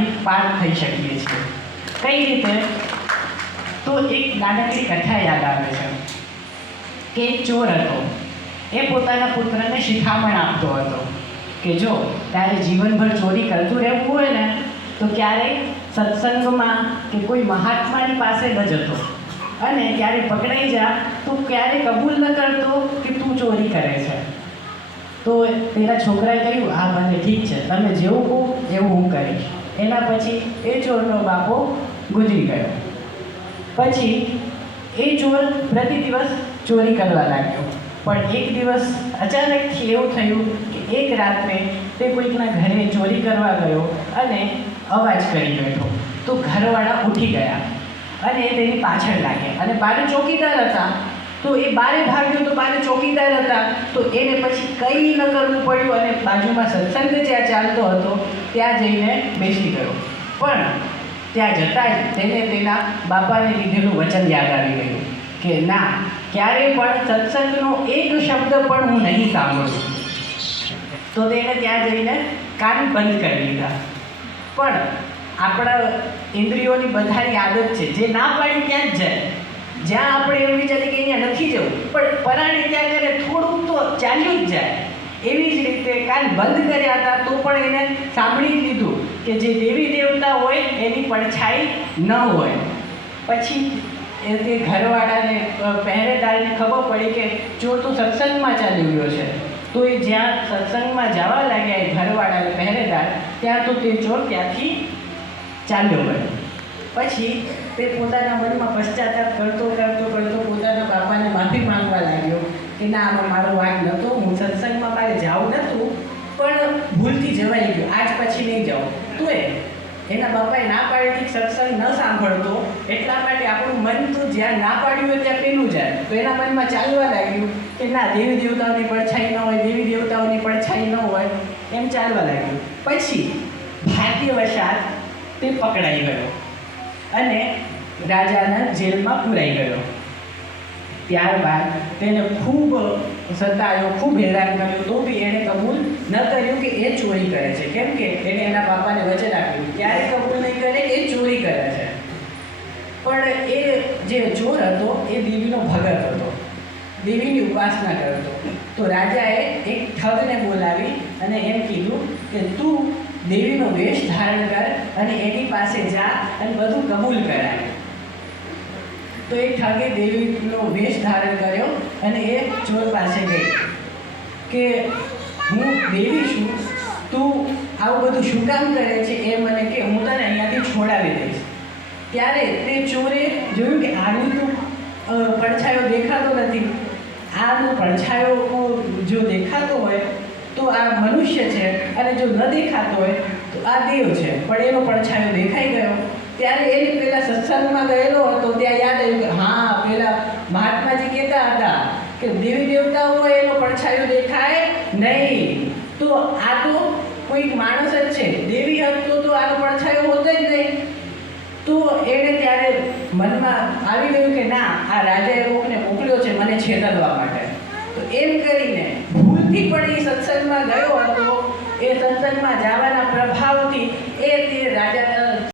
એમાંથી પાર થઈ શકીએ છીએ. કઈ રીતે? તો એક નાનકડી કથા યાદ આવે છે. કે એક ચોર હતો. એ પોતાના પુત્રને શિખામણ આપતો હતો કે જો તારે જીવનભર ચોરી કરતું રહેવું હોય ને, તો ક્યારેય સત્સંગમાં કે કોઈ મહાત્માની પાસે ન જતો. અને ક્યારે પકડાઈ જા, તો ક્યારે કબૂલ ન કરતો કે તું ચોરી કરે છે. તો પેલા છોકરાએ કહ્યું, હા મને ઠીક છે. તમે જેવું કહો, એવું હું કરીશ. એના પછી એ ચોરનો બાપો ગુજરી ગયો. પછી એ ચોર પ્રતિ દિવસ ચોરી કરવા લાગ્યો. પણ એક દિવસ અચાનકથી એવું થયું કે એક રાત્રે તે કોઈકના ઘરે ચોરી કરવા ગયો અને અવાજ કરી બેઠો. તો ઘરવાળા ઉઠી ગયા અને તેની પાછળ લાગ્યા અને બારે ચોકીદાર હતા. તો એ બારે ભાગ્યો તો બારે ચોકીદાર હતા. તો એને પછી કંઈ ન કરવું પડ્યું અને બાજુમાં સત્સંગ જ્યાં ચાલતો હતો, ત્યાં જઈને બેસી ગયો. પણ ત્યાં જતાં જ તેને તેના બાપાને લીધેલું વચન યાદ આવી ગયું કે, ના ક્યારેય પણ સત્સંગનો એક શબ્દ પણ હું નહીં સાંભળું. તો તેણે ત્યાં જઈને કાન બંધ કરી લીધા પણ આપણા ઇન્દ્રિયોની બધાની આદત છે, જે ના પાડી ત્યાં જ જાય. જ્યાં આપણે એવું વિચારીએ કે અહીંયા નથી જવું, પણ પરાણે ત્યાં કરે થોડુંક તો ચાલ્યું જ જાય, એવી જ રીતે કાન બંધ કર્યા હતા તો પણ એને સાંભળી જ લીધું કે જે દેવી દેવતા હોય એની પડછાઈ ન હોય. પછી તે ઘરવાળાને પહેરેદારની ખબર પડી કે ચોર તો સત્સંગમાં ચાલી ગયો છે, તો એ જ્યાં સત્સંગમાં જવા લાગ્યા એ ઘરવાળાને પહેરેદાર, ત્યાં તો તે ચોર ત્યાંથી ચાલ્યો ગયો. પછી તે પોતાના મનમાં પશ્ચાતાપ કરતો કરતો કરતો પોતાના બાપાને માફી માંગવા લાગ્યો કે ના, આમાં મારો વાંક નહોતો હું સત્સંગમાં મારે જાઉં નહોતું પણ ભૂલથી જવાઈ ગયો. આજ પછી નહીં જાઉં તો એ, એના બાપાએ ના પાડેથી સત્સંગ ન સાંભળતો, એટલા માટે આપણું મન તો જ્યાં ના પાડ્યું હોય ત્યાં પેલું જાય તો એના મનમાં ચાલવા લાગ્યું કે ના, દેવી દેવતાઓની પડછાઈ ન હોય, દેવી દેવતાઓની પડછાઈ ન હોય, એમ ચાલવા લાગ્યું. પછી ભાગ્યવશાત તે પકડાઈ ગયો. અને રાજાના જેલમાં પુરાઈ ગયો. ત્યારબાદ તેને ખૂબ સતાયો, ખૂબ હેરાન કર્યો. તો બી એણે કબૂલ ન કર્યું કે એ ચોરી કરે છે. કેમ કે એણે એના બાપાને વચન આપ્યું. ક્યારે કબૂલ નહીં કરે, એ ચોરી કરે છે. પણ એ જે ચોર હતો, એ દેવીનો ભગત હતો. દેવીની ઉપાસના કરતો. તો રાજાએ એક ઠગને બોલાવી અને એમ કીધું કે તું દેવીનો વેશ ધારણ કર અને એની પાસે જા અને બધું કબૂલ કરાય. તો એ ઠગે દેવીનો વેશ ધારણ કર્યો અને એ ચોર પાસે ગઈ કે હું દેવી છું, તું આવું બધું શું કામ કરે છે એ મને કે હું તને અહીંયાથી છોડાવી દઈશ. ત્યારે તે ચોરે જોયું કે આનું તો પડછાયો દેખાતો નથી. આનો પડછાયો જો દેખાતો હોય તો આ મનુષ્ય છે અને જો ન દેખાતો હોય તો આ દેવ છે. પણ એનો પડછાયો દેખાઈ ગયો. ત્યારે એને પહેલાં સત્સંગમાં ગયેલો હતો, ત્યાં યાદ આવ્યું કે હા પહેલાં મહાત્માજી કહેતા હતા કે દેવી દેવતાઓ એનો પડછાયો દેખાય નહીં. તો આ તો કોઈક માણસ જ છે. દેવી હતો તો આનો પડછાયો હોતો જ નહીં. તો એણે ત્યારે મનમાં આવી ગયું કે ના, આ રાજાએ કોકને મોકલ્યો છે મને છેતરવા માટે. તો એમ કરીને ભૂલથી પણ એ સત્સંગમાં ગયો હતો. એ સત્સંગમાં જવાના પ્રભાવથી એ તે રાજાના